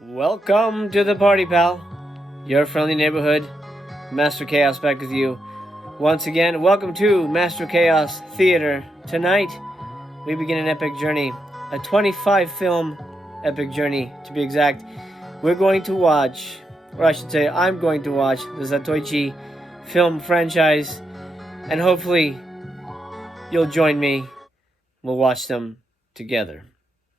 Welcome to the party, pal. Your friendly neighborhood, Master Chaos back with you. Once again, welcome to Master Chaos Theater. Tonight, we begin an epic journey, a 25 film epic journey to be exact. We're going to watch, or I should say, I'm going to watch the Zatoichi film franchise, and hopefully, you'll join me. We'll watch them together.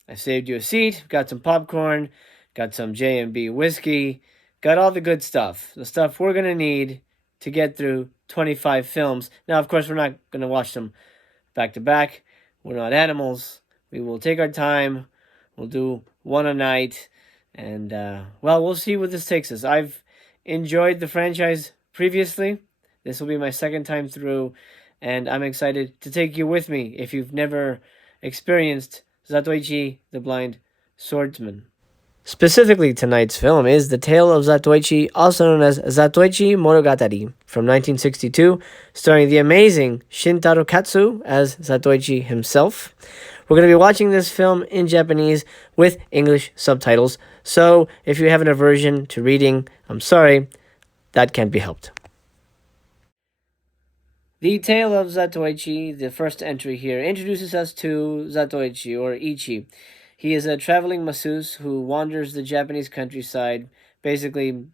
I saved you a seat, got some popcorn, got some J&B whiskey, got all the good stuff. The stuff we're going to need to get through 25 films. Now, of course, we're not going to watch them back to back. We're not animals. We will take our time. We'll do one a night. And, we'll see where this takes us. I've enjoyed the franchise previously. This will be my second time through. And I'm excited to take you with me if you've never experienced Zatoichi the Blind Swordsman. Specifically, tonight's film is The Tale of Zatoichi, also known as Zatoichi Monogatari, from 1962, starring the amazing Shintaro Katsu as Zatoichi himself. We're going to be watching this film in Japanese with English subtitles, so if you have an aversion to reading, I'm sorry, that can't be helped. The Tale of Zatoichi, the first entry here, introduces us to Zatoichi, or Ichi. He is a traveling masseuse who wanders the Japanese countryside, basically,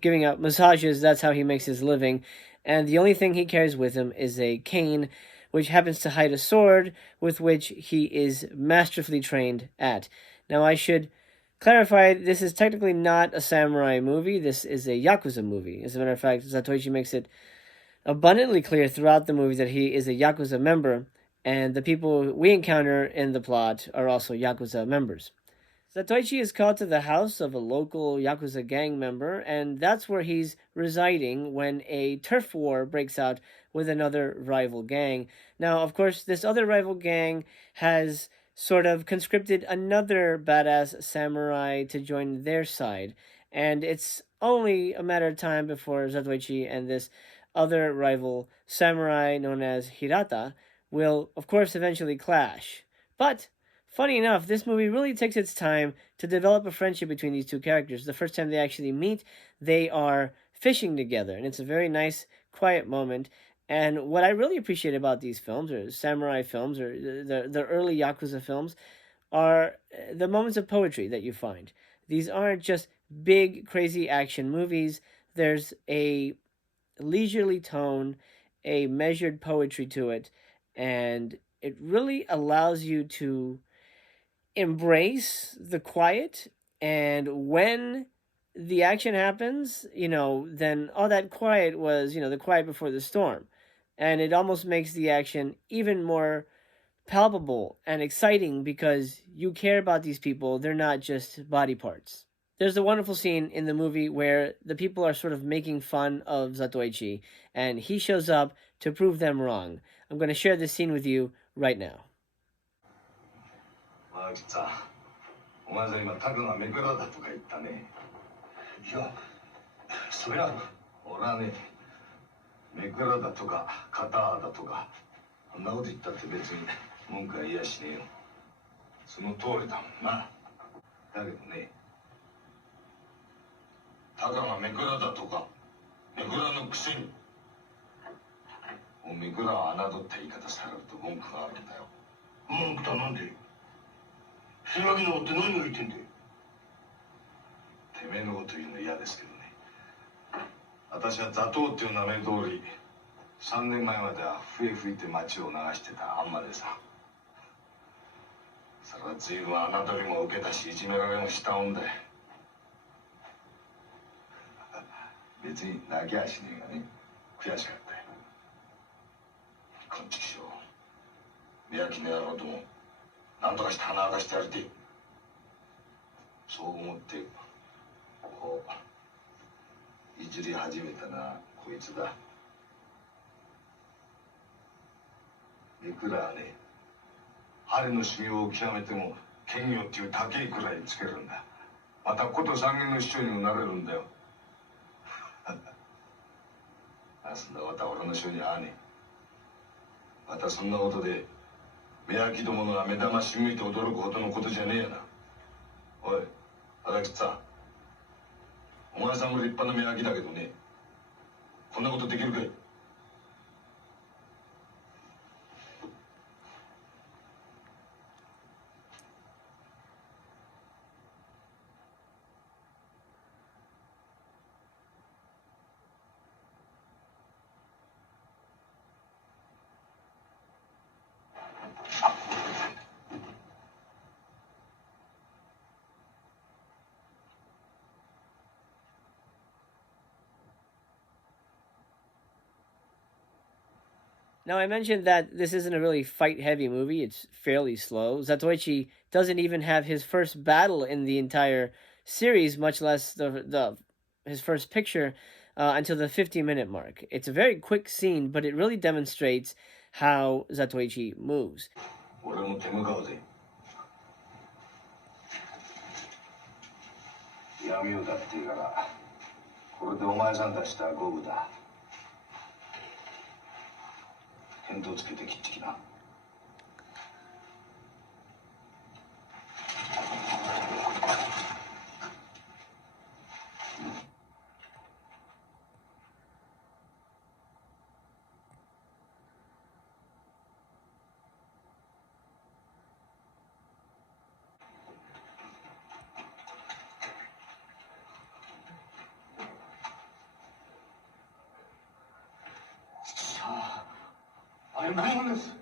giving out massages. That's how he makes his living. And the only thing he carries with him is a cane, which happens to hide a sword with which he is masterfully trained at. Now, I should clarify, this is technically not a samurai movie. This is a Yakuza movie. As a matter of fact, Zatoichi makes it abundantly clear throughout the movie that he is a Yakuza member, and the people we encounter in the plot are also Yakuza members. Zatoichi is called to the house of a local Yakuza gang member, and that's where he's residing when a turf war breaks out with another rival gang. Now, of course, this other rival gang has sort of conscripted another badass samurai to join their side, and it's only a matter of time before Zatoichi and this other rival samurai known as Hirata will, of course, eventually clash. But, funny enough, this movie really takes its time to develop a friendship between these two characters. The first time they actually meet, they are fishing together, and it's a very nice, quiet moment. And what I really appreciate about these films, or samurai films, or the early Yakuza films, are the moments of poetry that you find. These aren't just big, crazy action movies. There's a leisurely tone, a measured poetry to it, and it really allows you to embrace the quiet. And when the action happens, then all that quiet was, the quiet before the storm. And it almost makes the action even more palpable and exciting because you care about these people. They're not just body parts. There's a wonderful scene in the movie where the people are sort of making fun of Zatoichi, and he shows up to prove them wrong. I'm going to share this scene with you right now. お前さん今タカが目くらだとか言ったね。いや、そりゃ俺はね、目くらだとか肩だとかそんなこと言ったって別に文句は言いやしねえよ。その通りだもんな。だけどね、タカが目くらだとか目くらのくせに目くらを侮った言い方されると文句があるんだよ。文句だなんで？平気なことって何が言ってんだよ。てめえのこと言うの嫌ですけどね。私はザトウっていう名前通り3年前までは笛吹いて街を流してたあんまでさ。それは随分侮りも受けたしいじめられもしたもんだよ。別に泣きゃしねえがね、悔しかったよ。こんちくしょう。目焼きの野郎ともなんとかして鼻明かしてやりてえ。そう思ってこういじり始めたのはこいつだ。いくらね、針の修行を極めても剣業っていう高いくらいつけるんだ。またこと三元の師匠にもなれるんだよ。そんなことは俺の性に合わねえ。またそんなことで目焼きどものが目玉しむいて驚くほどのことじゃねえやな。おい、荒木さん、お前さんも立派な目開きだけどね、こんなことできるかい？Now, I mentioned that this isn't a really fight heavy movie, it's fairly slow. Zatoichi doesn't even have his first battle in the entire series, much less his first picture, until the 50-minute mark. It's a very quick scene, but it really demonstrates how Zatoichi moves. 俺も手向かうぜ。闇をだっていいから、これでお前さんたちとは五分だ。見当つけて切ってきな。あれ何者です？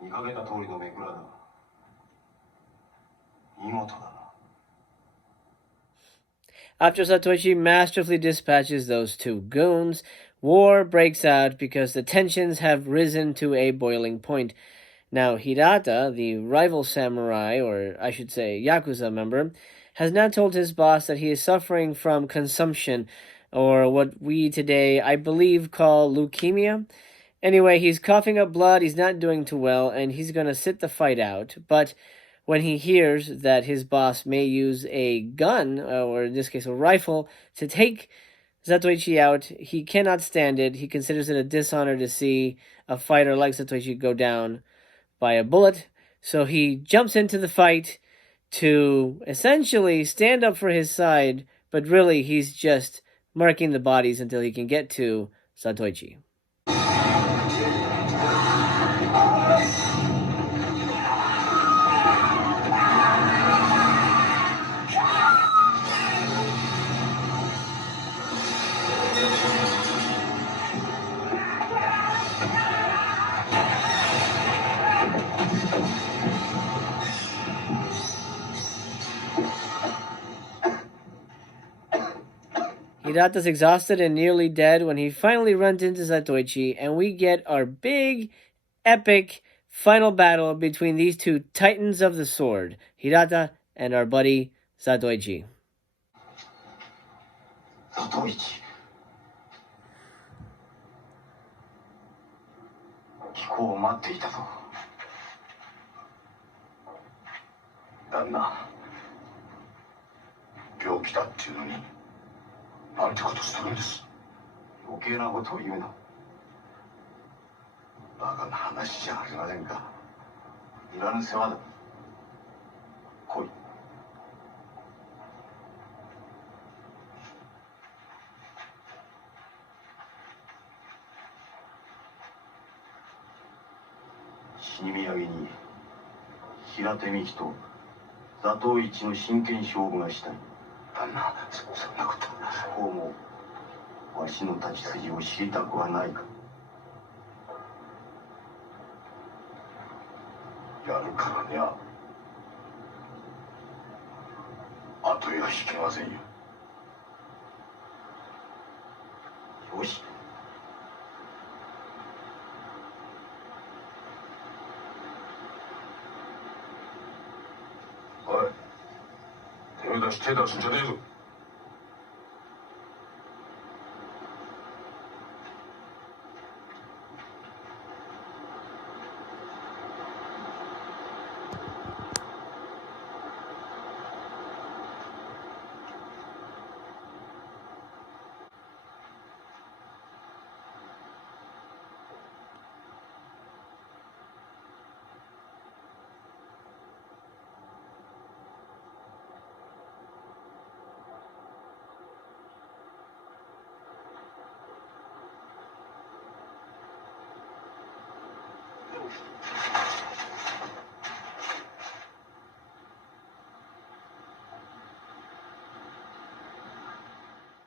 見かけた通りのめくらだ。見事だな。After Satoshi masterfully dispatches those two goons, war breaks out because the tensions have risen to a boiling point. Now, Hirata, the rival samurai, or I should say Yakuza member, has now told his boss that he is suffering from consumption, or what we today, I believe, call leukemia. Anyway, he's coughing up blood, he's not doing too well, and he's gonna sit the fight out. But when he hears that his boss may use a gun, or in this case a rifle, to take Zatoichi out, he cannot stand it. He considers it a dishonor to see a fighter like Zatoichi go down by a bullet. So he jumps into the fight to essentially stand up for his side, but really he's just marking the bodies until he can get to Zatoichi. Hirata's exhausted and nearly dead when he finally runs into Zatoichi, and we get our big, epic final battle between these two titans of the sword, Hirata and our buddy Zatoichi. ザトウイチ、飛行を待っていたぞ。旦那、病気だっていうのに、なんてことするんです。余計なことを言うな。バカな話じゃありませんか。いらぬ世話だ。来い。死に土産に平手美紀とザトウイチの真剣勝負がしたい。旦那、そんなこと。こうもわしの立ち筋を知りたくはないか。やるからにゃ後へは引けませんよ。よし。おい、手出し手出すんじゃねえぞ。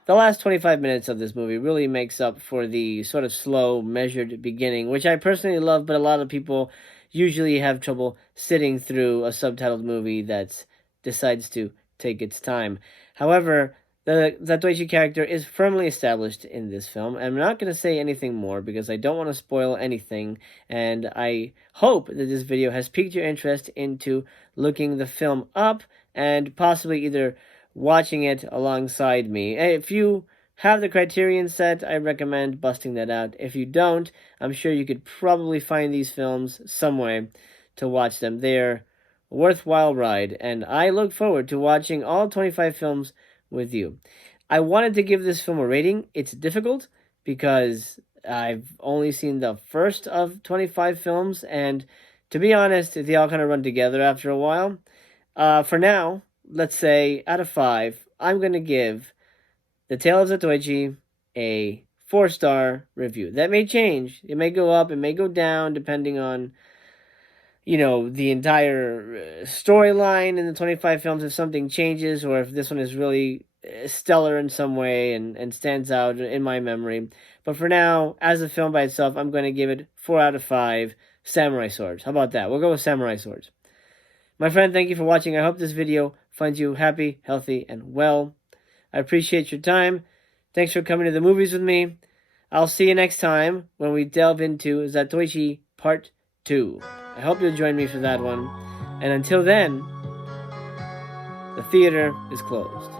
the last 25 minutes of this movie really makes up for the sort of slow, measured beginning, which I personally love, but a lot of people usually have trouble sitting through a subtitled movie that decides to take its time. However, the Zatoichi character is firmly established in this film. I'm not going to say anything more because I don't want to spoil anything, and I hope that this video has piqued your interest into looking the film up and possibly either watching it alongside me. If you have the criterion set, I recommend busting that out. If you don't, I'm sure you could probably find these films some way to watch them. They're a worthwhile ride, and I look forward to watching all 25 films with you. I wanted to give this film a rating. It's difficult because I've only seen the first of 25 films, and to be honest, they all kind of run together after a while. For now, let's say out of 5, I'm going to give The Tale of Zatoichi a 4-star review. That may change. It may go up, it may go down, depending on, the entire storyline in the 25 films, if something changes, or if this one is really stellar in some way and stands out in my memory. But for now, as a film by itself, I'm going to give it 4 out of 5 samurai swords. How about that? We'll go with samurai swords. My friend, thank you for watching. I hope this video finds you happy, healthy, and well. I appreciate your time. Thanks for coming to the movies with me. I'll see you next time when we delve into Zatoichi Part 2. I hope you'll join me for that one. And until then, the theater is closed.